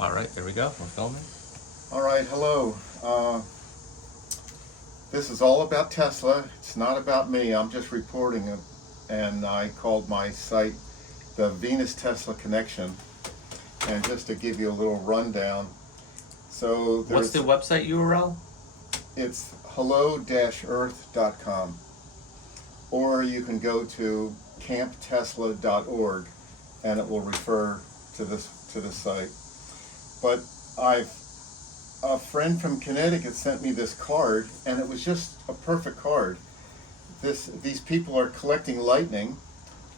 All right, there we go. We're filming. All right, hello. This is all about Tesla. It's not about me. I'm just reporting it. And I called my site the Venus Tesla Connection. And just to give you a little rundown. So What's the website URL? It's hello-earth.com. Or you can go to camptesla.org and it will refer to this site. But a friend from Connecticut sent me this card, and it was just a perfect card. These people are collecting lightning.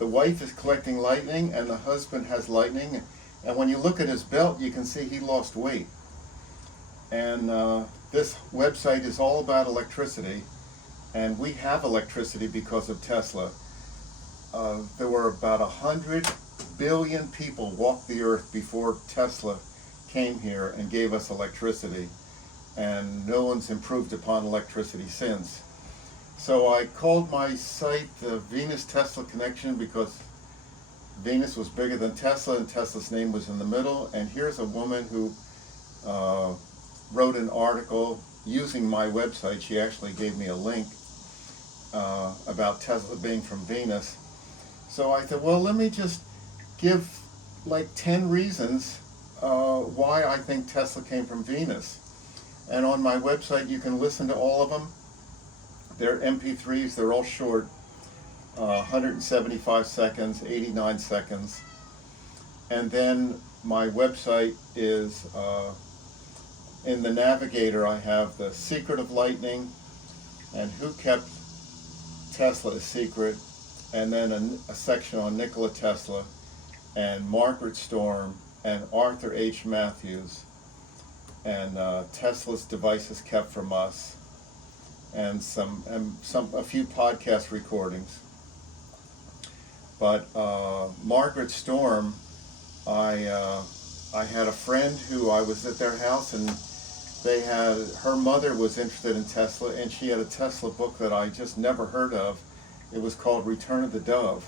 The wife is collecting lightning, and the husband has lightning. And when you look at his belt, you can see he lost weight. And this website is all about electricity, and we have electricity because of Tesla. There were about 100 billion people walked the earth before Tesla came here and gave us electricity, and no one's improved upon electricity since. So I called my site the Venus Tesla Connection because Venus was bigger than Tesla and Tesla's name was in the middle. And here's a woman who wrote an article using my website. She actually gave me a link about Tesla being from Venus. So I thought, well, let me just give like 10 reasons why I think Tesla came from Venus. And on my website you can listen to all of them. They're MP3s, they're all short, 175 seconds, 89 seconds. And then my website is, in the navigator I have the secret of lightning and who kept Tesla a secret, and then a section on Nikola Tesla and Margaret Storm and Arthur H. Matthews, and Tesla's devices kept from us, and a few podcast recordings. But Margaret Storm, I had a friend who I was at their house, and her mother was interested in Tesla, and she had a Tesla book that I just never heard of. It was called Return of the Dove.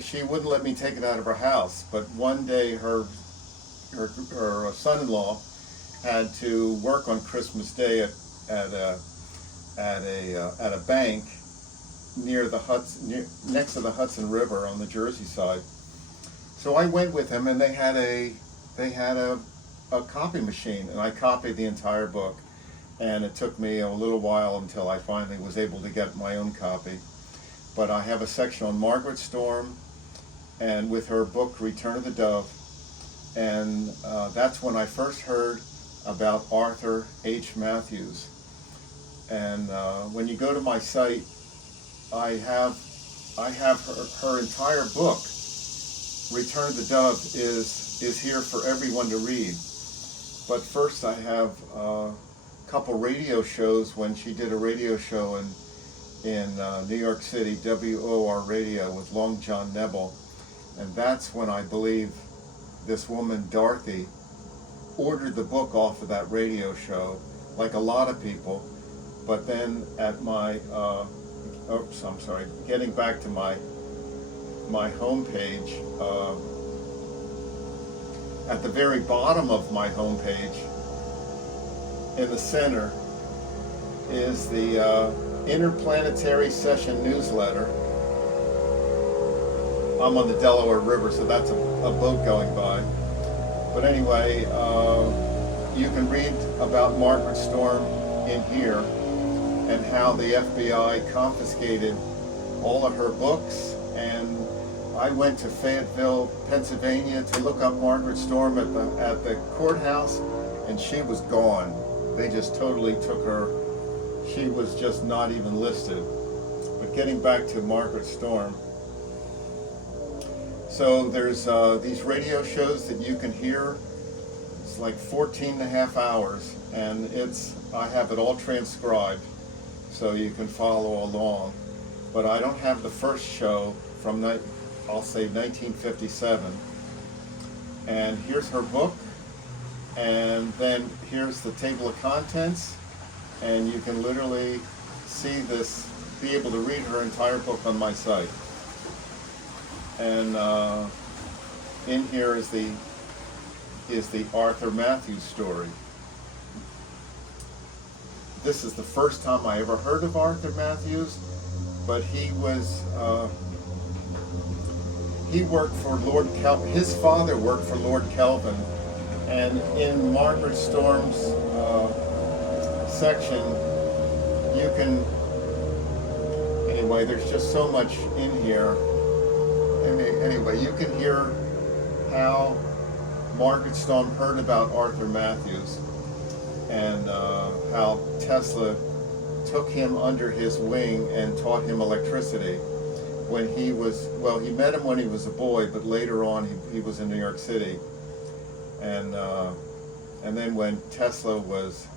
She wouldn't let me take it out of her house, but one day her son-in-law had to work on Christmas Day at a bank next to the Hudson River on the Jersey side. So I went with him, and they had a copy machine, and I copied the entire book, and it took me a little while until I finally was able to get my own copy. But I have a section on Margaret Storm and with her book Return of the Dove, and that's when I first heard about Arthur H. Matthews. And when you go to my site, I have her entire book. Return of the Dove is here for everyone to read. But first I have a couple radio shows when she did a radio show in New York City, WOR Radio with Long John Nebel. And that's when I believe this woman, Dorothy, ordered the book off of that radio show, like a lot of people. But then at my, getting back to my homepage, at the very bottom of my homepage, in the center, is the Interplanetary Session newsletter. I'm on the Delaware River, so that's a boat going by. But anyway, you can read about Margaret Storm in here and how the FBI confiscated all of her books. And I went to Fayetteville, Pennsylvania to look up Margaret Storm at the courthouse, and she was gone. They just totally took her. She was just not even listed. But getting back to Margaret Storm, so there's these radio shows that you can hear. It's like 14 and a half hours, and I have it all transcribed so you can follow along. But I don't have the first show from, I'll say, 1957. And here's her book, and then here's the table of contents, and you can literally see this, be able to read her entire book on my site. And in here is the is the Arthur Matthews story. This is the first time I ever heard of Arthur Matthews, but he worked for Lord Kelvin. His father worked for Lord Kelvin, and in Margaret Storm's section, you can, anyway, there's just so much in here. Anyway, you can hear how Margaret Storm heard about Arthur Matthews, and how Tesla took him under his wing and taught him electricity when he was, well, he met him when he was a boy, but later on he was in New York City. And then when Tesla was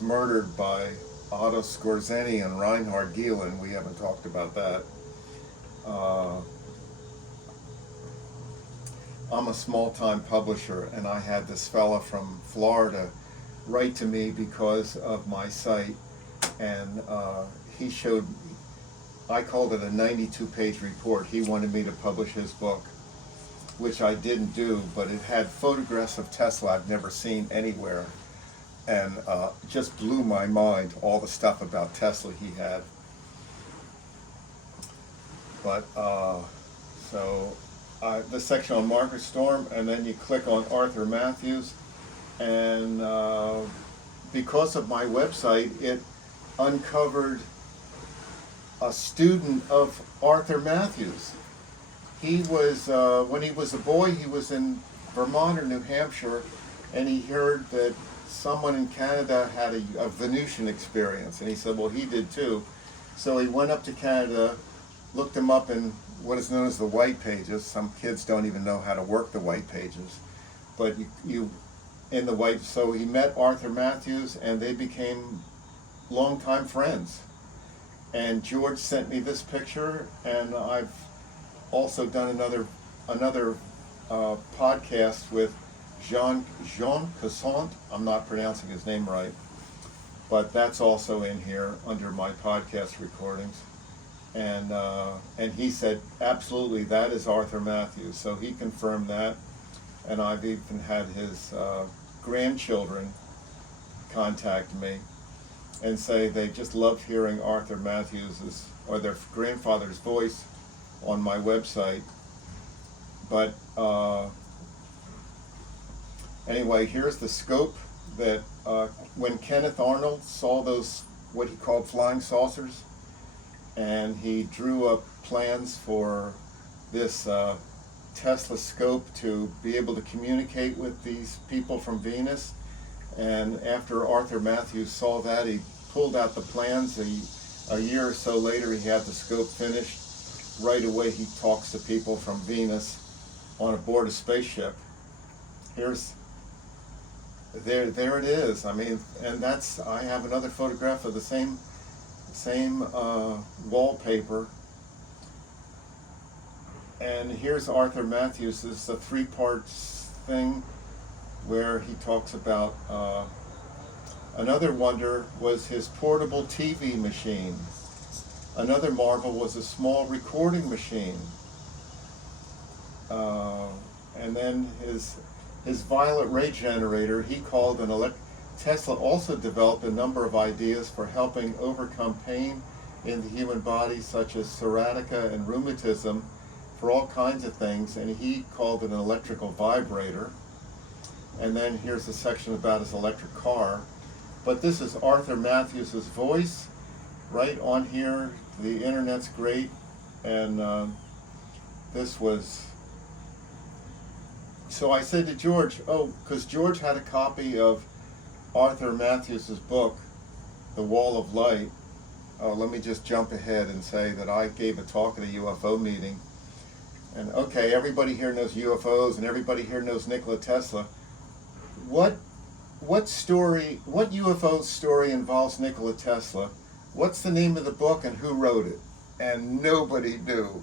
murdered by Otto Skorzeny and Reinhard Gehlen, we haven't talked about that. I'm a small-time publisher, and I had this fella from Florida write to me because of my site, and he showed, I called it a 92-page report. He wanted me to publish his book, which I didn't do, but it had photographs of Tesla I've never seen anywhere, and just blew my mind, all the stuff about Tesla he had. But so the section on Margaret Storm, and then you click on Arthur Matthews, and because of my website, it uncovered a student of Arthur Matthews. He was, when he was a boy, he was in Vermont or New Hampshire, and he heard that someone in Canada had a Venusian experience, and he said, well, he did too. So he went up to Canada, looked him up in what is known as the white pages. Some kids don't even know how to work the white pages, but in the white, so he met Arthur Matthews, and they became longtime friends. And George sent me this picture, and I've also done another podcast with Jean Cassant. I'm not pronouncing his name right, but that's also in here under my podcast recordings. And he said, absolutely, that is Arthur Matthews. So he confirmed that, and I've even had his grandchildren contact me and say they just love hearing Arthur Matthews's or their grandfather's voice on my website. But anyway, here's the scope that when Kenneth Arnold saw those, what he called flying saucers, and he drew up plans for this Tesla scope to be able to communicate with these people from Venus. And after Arthur Matthews saw that, he pulled out the plans. A year or so later, he had the scope finished. Right away, he talks to people from Venus on board a spaceship. There it is. I mean, and I have another photograph of the same wallpaper. And here's Arthur Matthews. This is a 3-part thing where he talks about another wonder was his portable TV machine. Another marvel was a small recording machine. And then his violet ray generator, he called Tesla also developed a number of ideas for helping overcome pain in the human body, such as sciatica and rheumatism, for all kinds of things, and he called it an electrical vibrator. And then here's a section about his electric car. But this is Arthur Matthews' voice right on here. The internet's great, and this was, so I said to George, because George had a copy of Arthur Matthews' book, The Wall of Light. Let me just jump ahead and say that I gave a talk at a UFO meeting. And okay, everybody here knows UFOs, and everybody here knows Nikola Tesla. What UFO story involves Nikola Tesla? What's the name of the book and who wrote it? And nobody knew.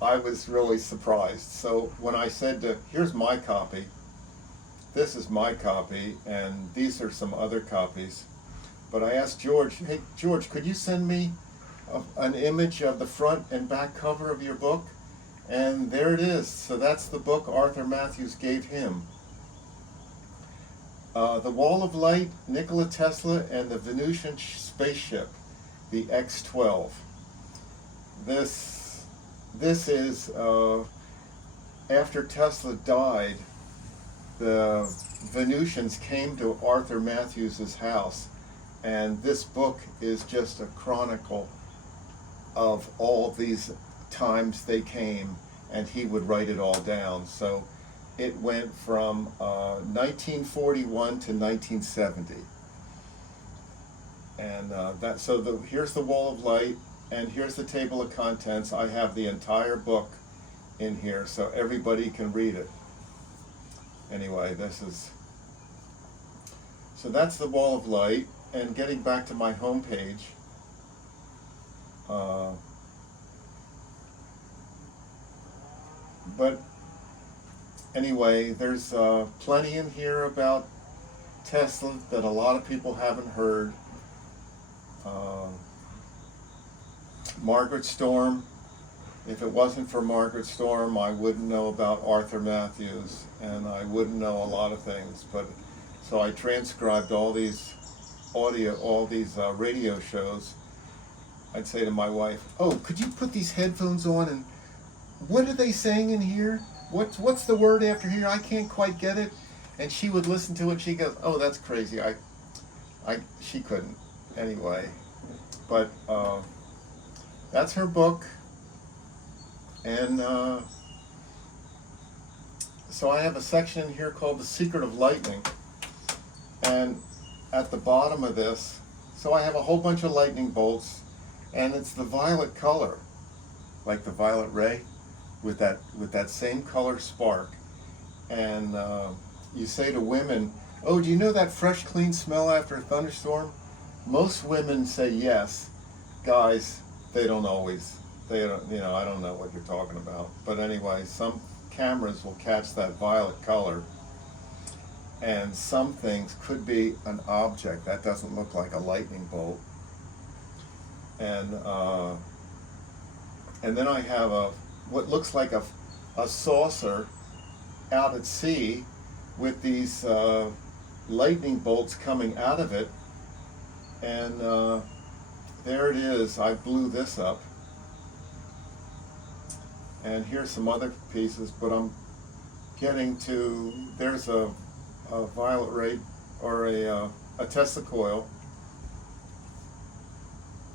I was really surprised. So when I said here's my copy, this is my copy, and these are some other copies. But I asked George, hey George, could you send me an image of the front and back cover of your book? And there it is. So that's the book Arthur Matthews gave him. The Wall of Light, Nikola Tesla and the Venusian spaceship, the X-12. This is after Tesla died, the Venusians came to Arthur Matthews' house, and this book is just a chronicle of all these times they came, and he would write it all down. So it went from 1941 to 1970, and here's the Wall of Light, and here's the table of contents. I have the entire book in here, so everybody can read it. Anyway, so that's the Wall of Light. And getting back to my home page, but anyway, there's plenty in here about Tesla that a lot of people haven't heard. Margaret Storm. If it wasn't for Margaret Storm, I wouldn't know about Arthur Matthews, and I wouldn't know a lot of things. But so I transcribed all these radio shows. I'd say to my wife, "Oh, could you put these headphones on? And what are they saying in here? What's the word after here? I can't quite get it." And she would listen to it. She goes, "Oh, that's crazy." She couldn't anyway. But that's her book. And so I have a section in here called The Secret of Lightning. And at the bottom of this, so I have a whole bunch of lightning bolts, and it's the violet color, like the violet ray, with that same color spark. And you say to women, "Oh, do you know that fresh, clean smell after a thunderstorm?" Most women say yes. Guys, they don't always. They don't, I don't know what you're talking about. But anyway, some cameras will catch that violet color, and some things could be an object that doesn't look like a lightning bolt. And then I have what looks like a saucer out at sea with these lightning bolts coming out of it. And there it is. I blew this up. And here's some other pieces, but I'm getting to, there's a violet ray, or a Tesla coil.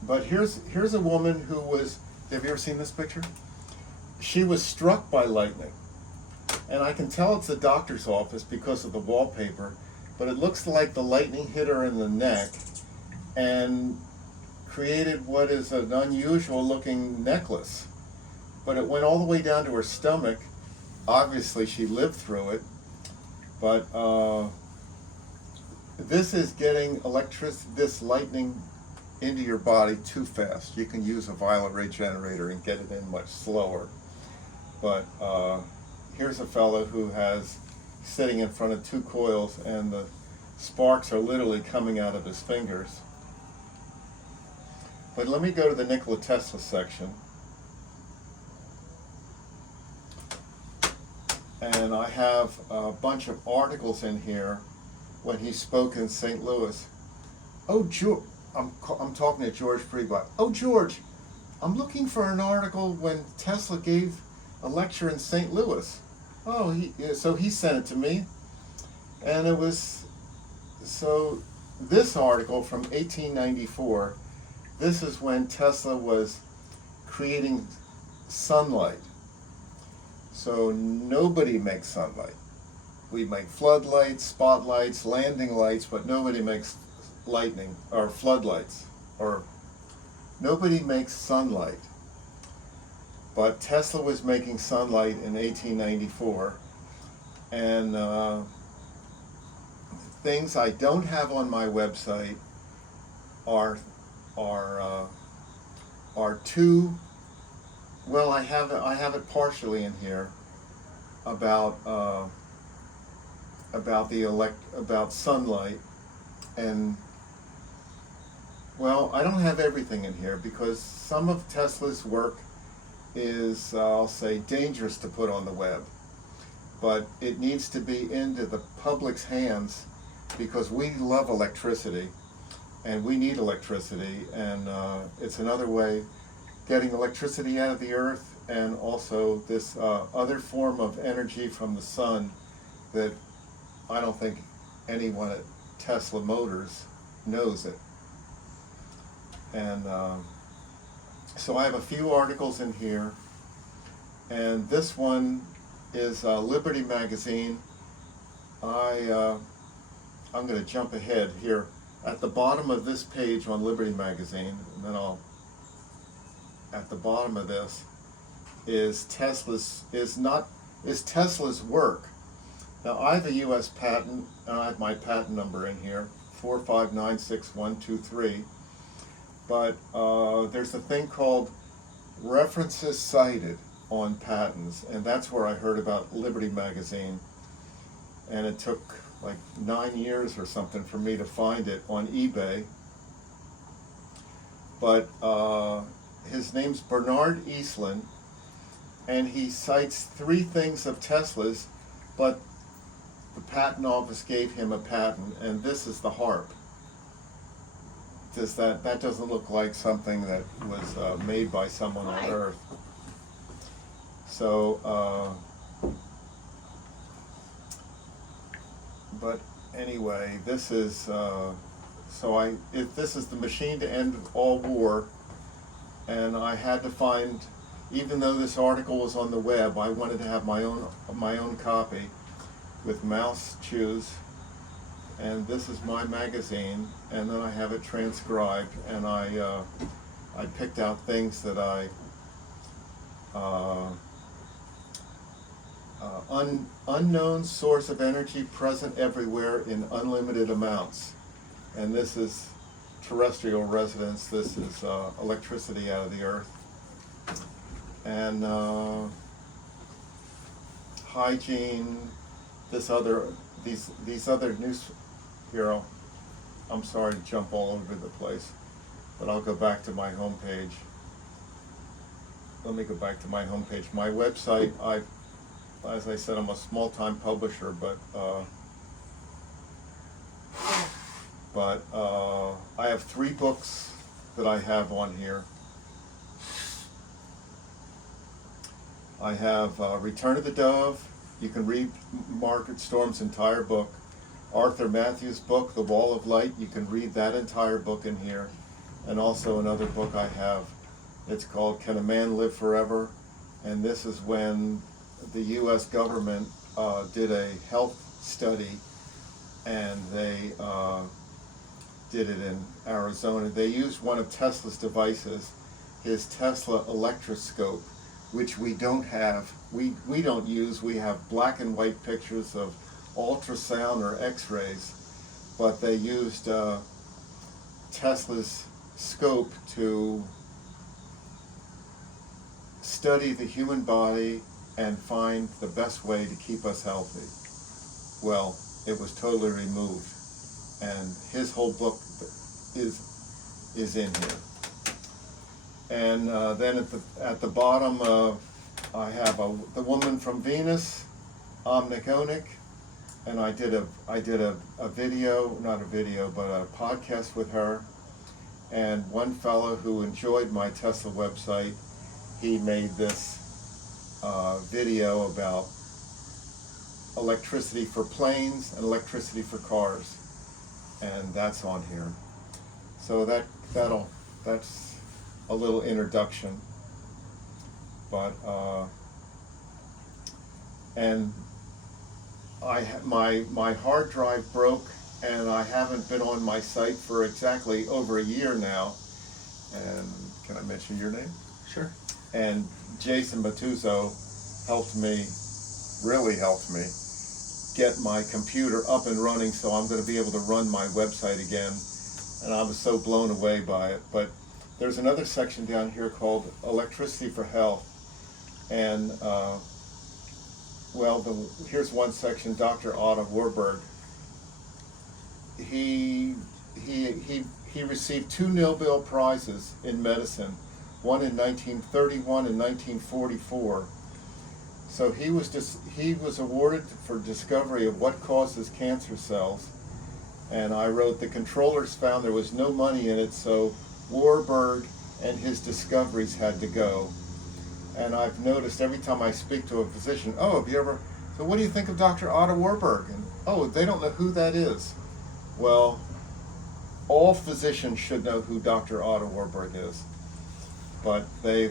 But here's a woman who was, have you ever seen this picture? She was struck by lightning. And I can tell it's a doctor's office because of the wallpaper, but it looks like the lightning hit her in the neck and created what is an unusual looking necklace. But it went all the way down to her stomach. Obviously she lived through it, but this is getting this lightning into your body too fast. You can use a violet ray generator and get it in much slower. But here's a fellow who has sitting in front of two coils, and the sparks are literally coming out of his fingers. But let me go to the Nikola Tesla section. And I have a bunch of articles in here when he spoke in St. Louis. Oh, George, I'm talking to George Prebot. "Oh, George, I'm looking for an article when Tesla gave a lecture in St. Louis." Oh, so he sent it to me. And it was, so this article from 1894, this is when Tesla was creating sunlight. So nobody makes sunlight. We make floodlights, spotlights, landing lights, but nobody makes lightning or floodlights, or nobody makes sunlight. But Tesla was making sunlight in 1894, and things I don't have on my website are two. Well, I have it partially in here about sunlight, and well, I don't have everything in here because some of Tesla's work is I'll say, dangerous to put on the web. But it needs to be into the public's hands because we love electricity and we need electricity, and it's another way getting electricity out of the earth, and also this other form of energy from the sun that I don't think anyone at Tesla Motors knows it. And so I have a few articles in here, and this one is Liberty Magazine. I'm going to jump ahead here. At the bottom of this page on Liberty Magazine, and then at the bottom of this is Tesla's work. Now I have a U.S. patent, and I have my patent number in here, 4596123. But there's a thing called references cited on patents, and that's where I heard about Liberty Magazine. And it took like 9 years or something for me to find it on eBay. But his name's Bernard Eastland, and he cites 3 things of Tesla's, but the patent office gave him a patent, and this is the harp. That doesn't look like something that was made by someone on Earth. So, but anyway, this is this is the machine to end all war, and I had to find, even though this article was on the web, I wanted to have my own copy with mouse choose. And this is my magazine, and then I have it transcribed, and I picked out things that unknown source of energy present everywhere in unlimited amounts. And this is terrestrial resonance. This is electricity out of the earth. And hygiene, these other news. Here, I'm sorry to jump all over the place, but I'll go back to my homepage. Let me go back to my homepage. My website, as I said, I'm a small-time publisher, but I have 3 books that I have on here. I have Return of the Dove. You can read Margaret Storm's entire book. Arthur Matthews' book, The Wall of Light, you can read that entire book in here. And also another book I have, it's called Can a Man Live Forever? And this is when the U.S. government did a health study, and they did it in Arizona. They used one of Tesla's devices, his Tesla electroscope, which we don't have. We don't use. We have black and white pictures of ultrasound or x-rays, but they used Tesla's scope to study the human body and find the best way to keep us healthy. Well, it was totally removed, and his whole book is in here. And then at the bottom, I have the Woman from Venus, Omniconic. And I did a video, not a video, but a podcast with her. And one fellow who enjoyed my Tesla website, he made this video about electricity for planes and electricity for cars, and that's on here. So that's a little introduction. But and my hard drive broke, and I haven't been on my site for exactly over a year now. And can I mention your name? Sure. And Jason Matuzzo really helped me get my computer up and running, so I'm going to be able to run my website again. And I was so blown away by it. But there's another section down here called Electricity for Health. And here's one section. Dr. Otto Warburg. He received 2 Nobel Prizes in medicine one in 1931 and 1944. So he was awarded for discovery of what causes cancer cells, and I wrote, the controllers found there was no money in it, so Warburg and his discoveries had to go. And I've noticed every time I speak to a physician, oh, have you ever, so what do you think of Dr. Otto Warburg? And, oh, they don't know who that is. Well, all physicians should know who Dr. Otto Warburg is, but they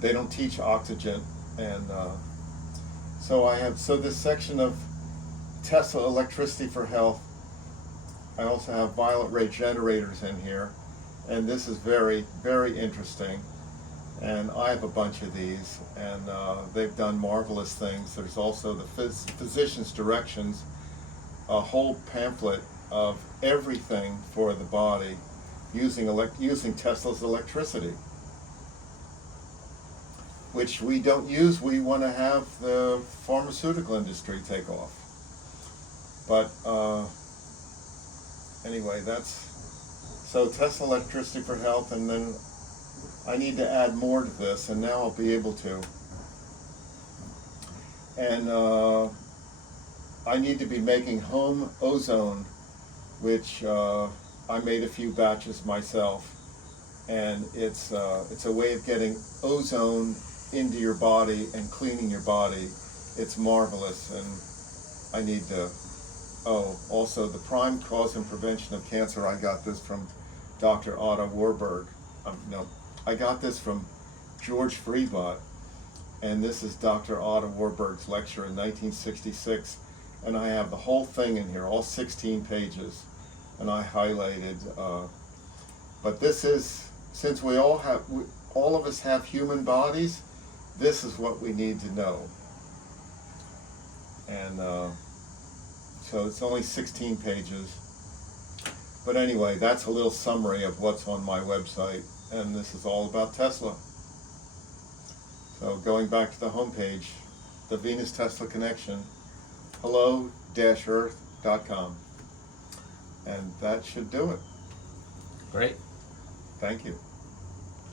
don't teach oxygen, and so this section of Tesla electricity for health. I also have violet ray generators in here, and this is very, very interesting. And I have a bunch of these, and they've done marvelous things. There's also the physician's directions, a whole pamphlet of everything for the body using Tesla's electricity, which we don't use. We want to have the pharmaceutical industry take off. But anyway, so Tesla electricity for health, and then I need to add more to this, and now I'll be able to. And I need to be making home ozone, which I made a few batches myself, and it's a way of getting ozone into your body and cleaning your body. It's marvelous, and I need to. Oh, also the prime cause and prevention of cancer. I got this from Dr. Otto Warburg. No, I got this from George Freebot, and this is Dr. Otto Warburg's lecture in 1966, and I have the whole thing in here, all 16 pages, and I highlighted. But this is, since all of us have human bodies, this is what we need to know. And so it's only 16 pages. But anyway, that's a little summary of what's on my website, and this is all about Tesla. So going back to the homepage, the Venus-Tesla connection, hello-earth.com. And that should do it. Great. Thank you.